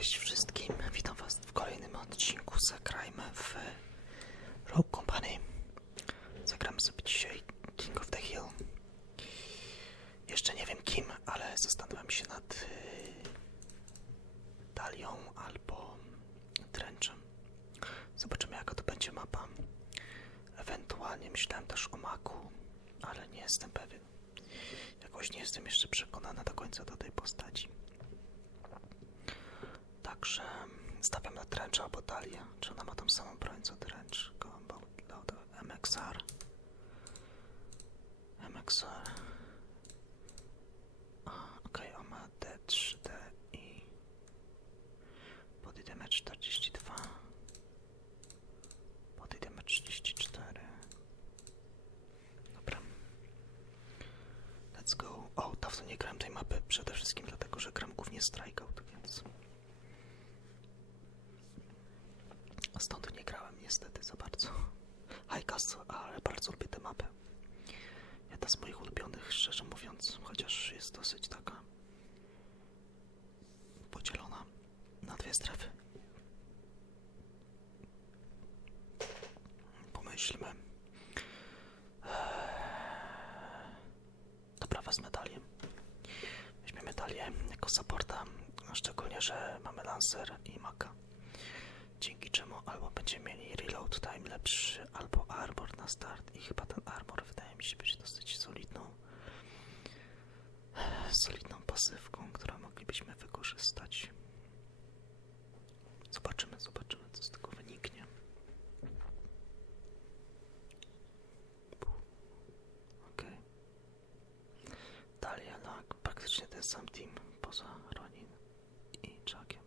Cześć wszystkim, witam was w kolejnym odcinku Zagrajmy w Rogue Company. Zagramy sobie dzisiaj King of the Hill. Jeszcze nie wiem kim, ale zastanawiam się nad y, Dalią albo Trenchem. Zobaczymy jaka to będzie mapa. Ewentualnie myślałem też o Maku, ale nie jestem pewien. Jakoś nie jestem jeszcze przekonany do końca do tej postaci. Także stawiam na Trencha albo Dalię. Czy ona ma tą samą broń co Trench? Dwie strefy. Pomyślmy. Eee... Dobra, wezmę talię. Weźmiemy talię jako supporta, szczególnie, że mamy Lancer i Maka dzięki czemu albo będziemy mieli reload time lepszy, albo armor na start i chyba ten armor wydaje mi się być dosyć solidną solidną pasywką, którą moglibyśmy wykorzystać. Zobaczymy, zobaczymy co z tego wyniknie. Okej. Dalej, no, praktycznie ten sam team poza Ronin i Chuckiem.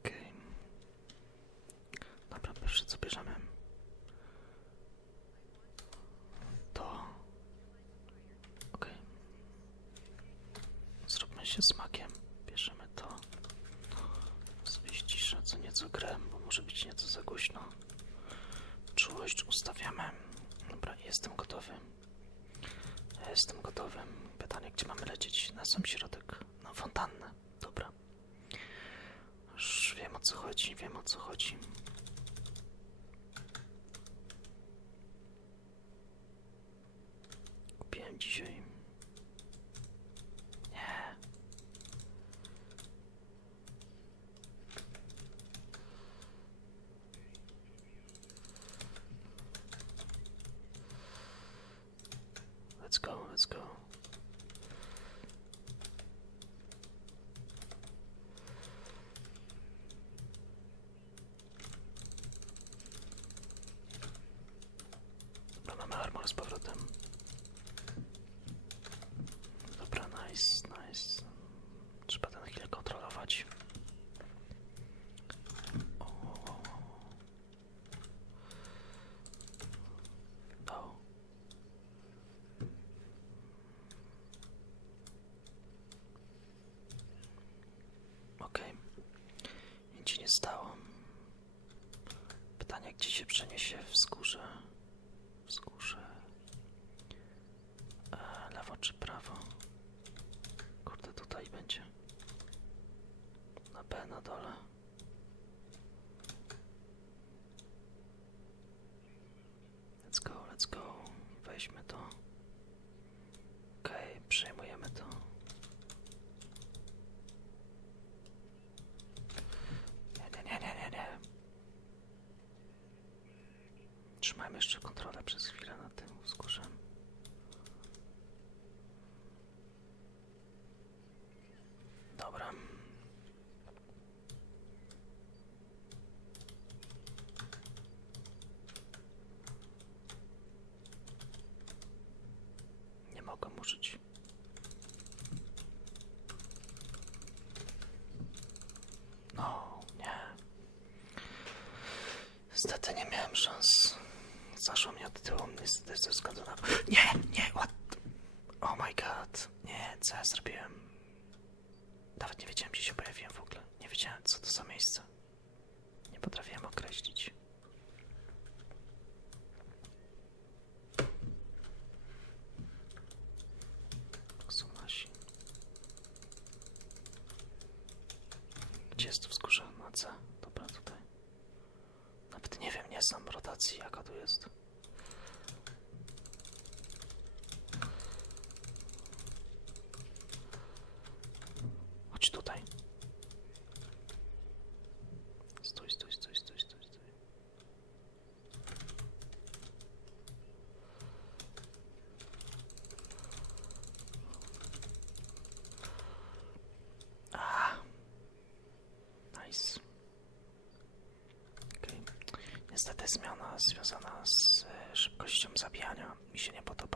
Okej. Dobra, pierwsze co bierzemy to... Okej. Zróbmy się smakiem. Bierzemy to. Sobie ściszę co nieco grę, bo może być nieco za głośno. Czułość ustawiamy. Dobra, jestem gotowy. Jestem gotowy. Pytanie, gdzie mamy lecieć? Na sam środek. Na fontannę. Dobra. Już wiem o co chodzi, wiem o co chodzi. Let's go, let's go. Się przeniesie wzgórze? E, lewo czy prawo? Kurde, tutaj będzie. Na B na dole. Let's go, let's go. Weźmy to. Okej, przejmujemy to. Nie, nie, nie, nie, nie, nie. Trzymajmy jeszcze kontrolę przez chwilę nad tym wzgórzem. Dobra. Nie mogę użyć. niestety zmiana związana z e, szybkością zabijania mi się nie podoba.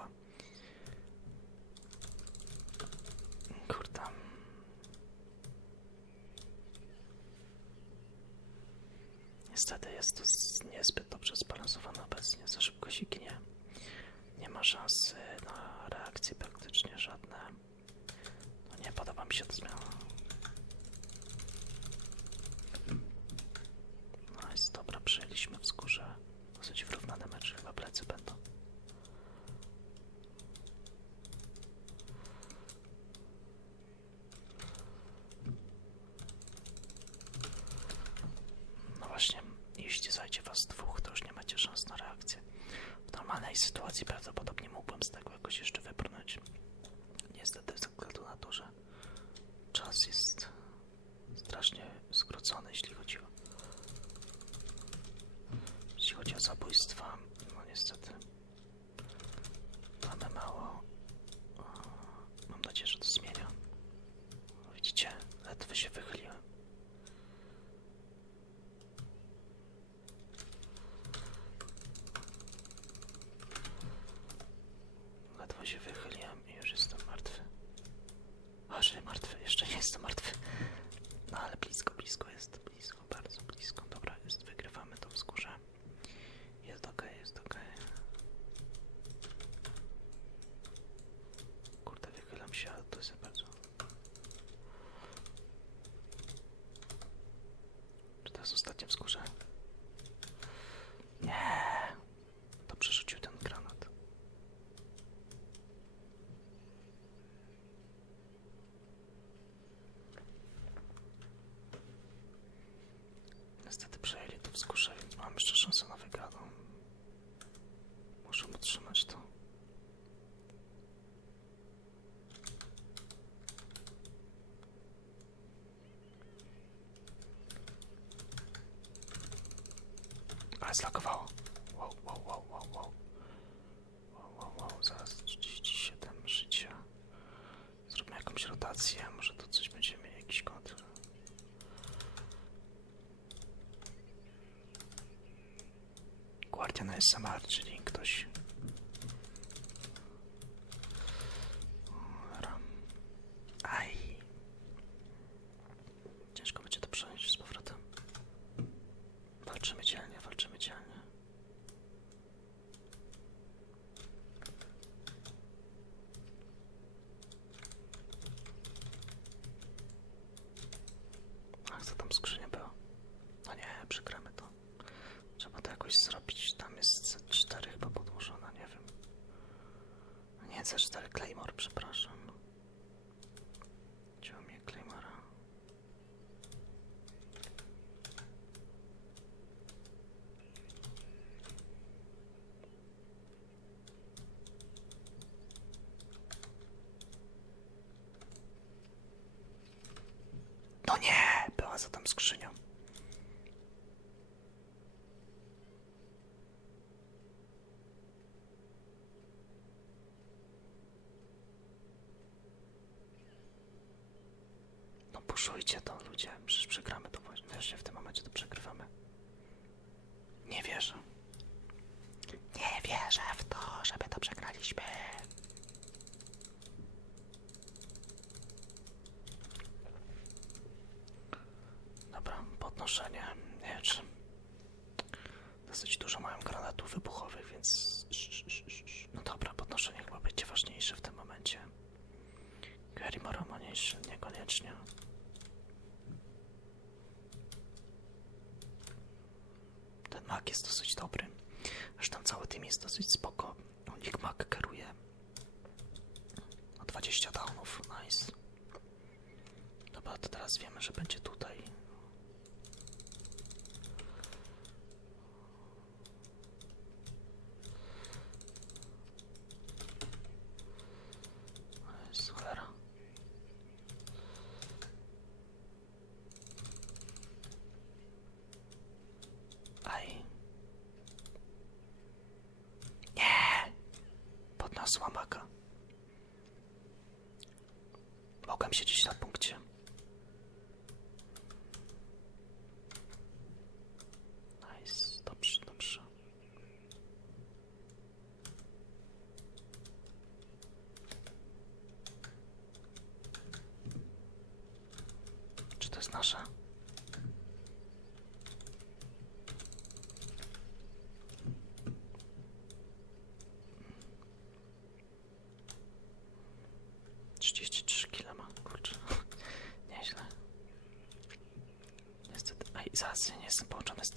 zlagowało. Wow, wow, wow, wow, wow. Wow, wow, wow. Zaraz 37 życia. Zróbmy jakąś rotację, może tu coś będziemy mieli, jakiś kod. Guardiana SMR, czyli Puszujcie to ludzie, przecież przegramy to właśnie. Wreszcie w tym momencie to przegrywamy. Nie wierzę. Nie wierzę w to, żeby to przegraliśmy. Nick Mac kieruje. No, 20 downów, nice. Dobra, to teraz wiemy, że będzie tutaj. Jasny, nie jestem połączony z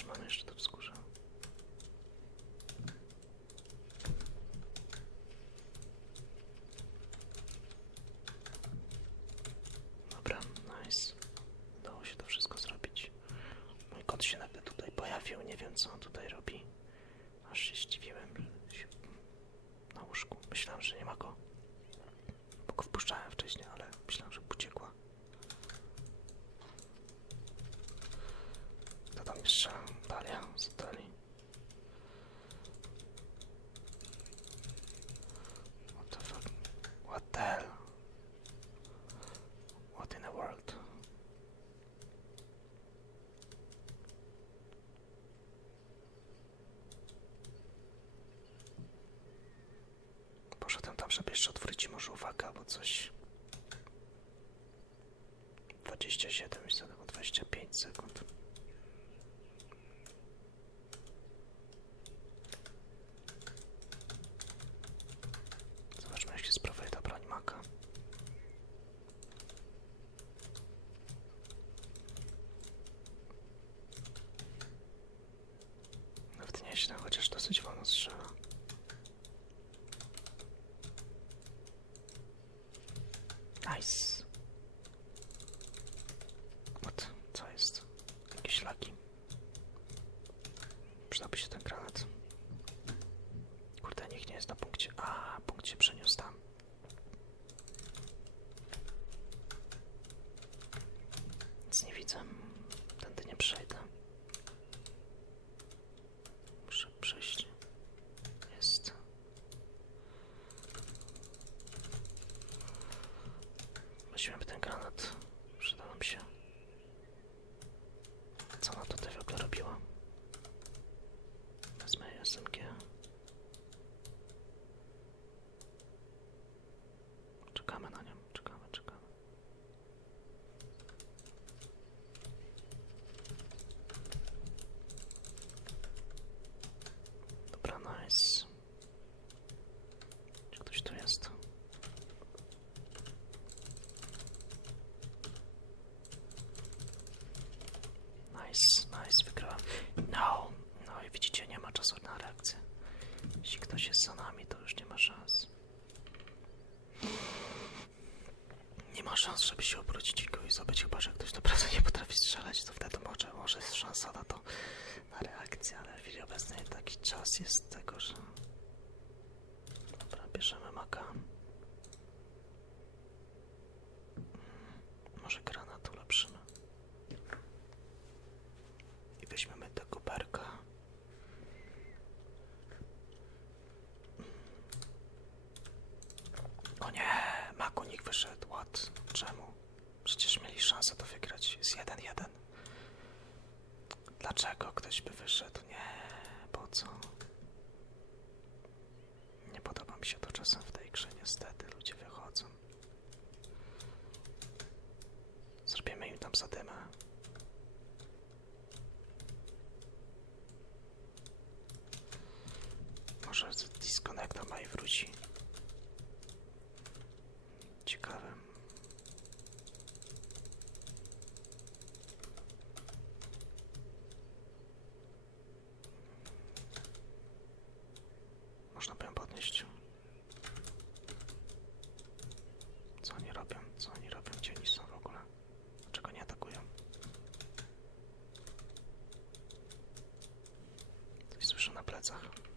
Przecież mamy jeszcze to wzgórze. Dobra, nice. Udało się to wszystko zrobić. Mój kot się nagle tutaj pojawił, nie wiem co on tu Trzeba jeszcze odwrócić może uwagę albo coś. 27 sekund, 25 sekund. Przydałby się ten granat. Kurde, nikt nie jest na punkcie. A, punkt się przeniósł tam. 干嘛呢？czas jest tego, że... Dobra, bierzemy maka. tam sa téma. Tatsache.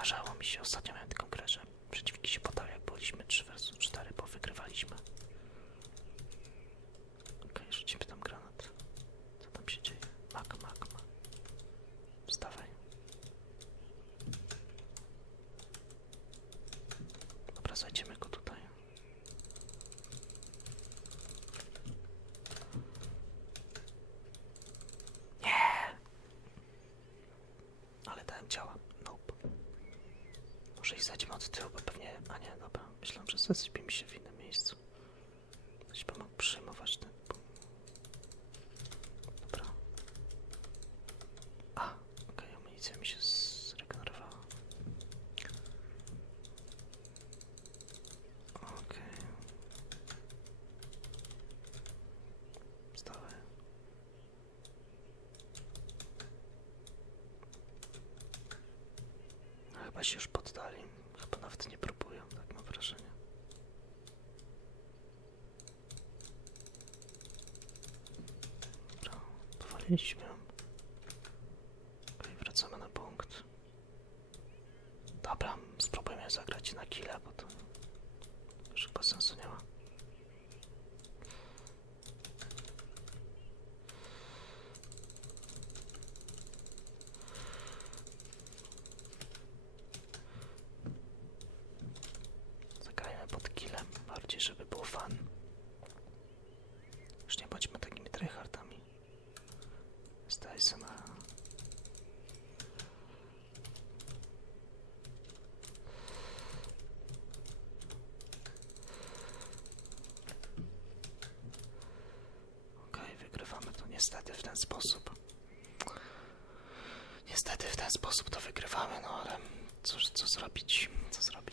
zdarzało mi się, ostatnio miałem byliśmy. Okej, okay, wracamy na punkt. Dobra, spróbujmy zagrać na killa, bo to już chyba sensu nie ma. niestety w ten sposób. Niestety w ten sposób to wygrywamy, no ale cóż, co zrobić, co zrobić.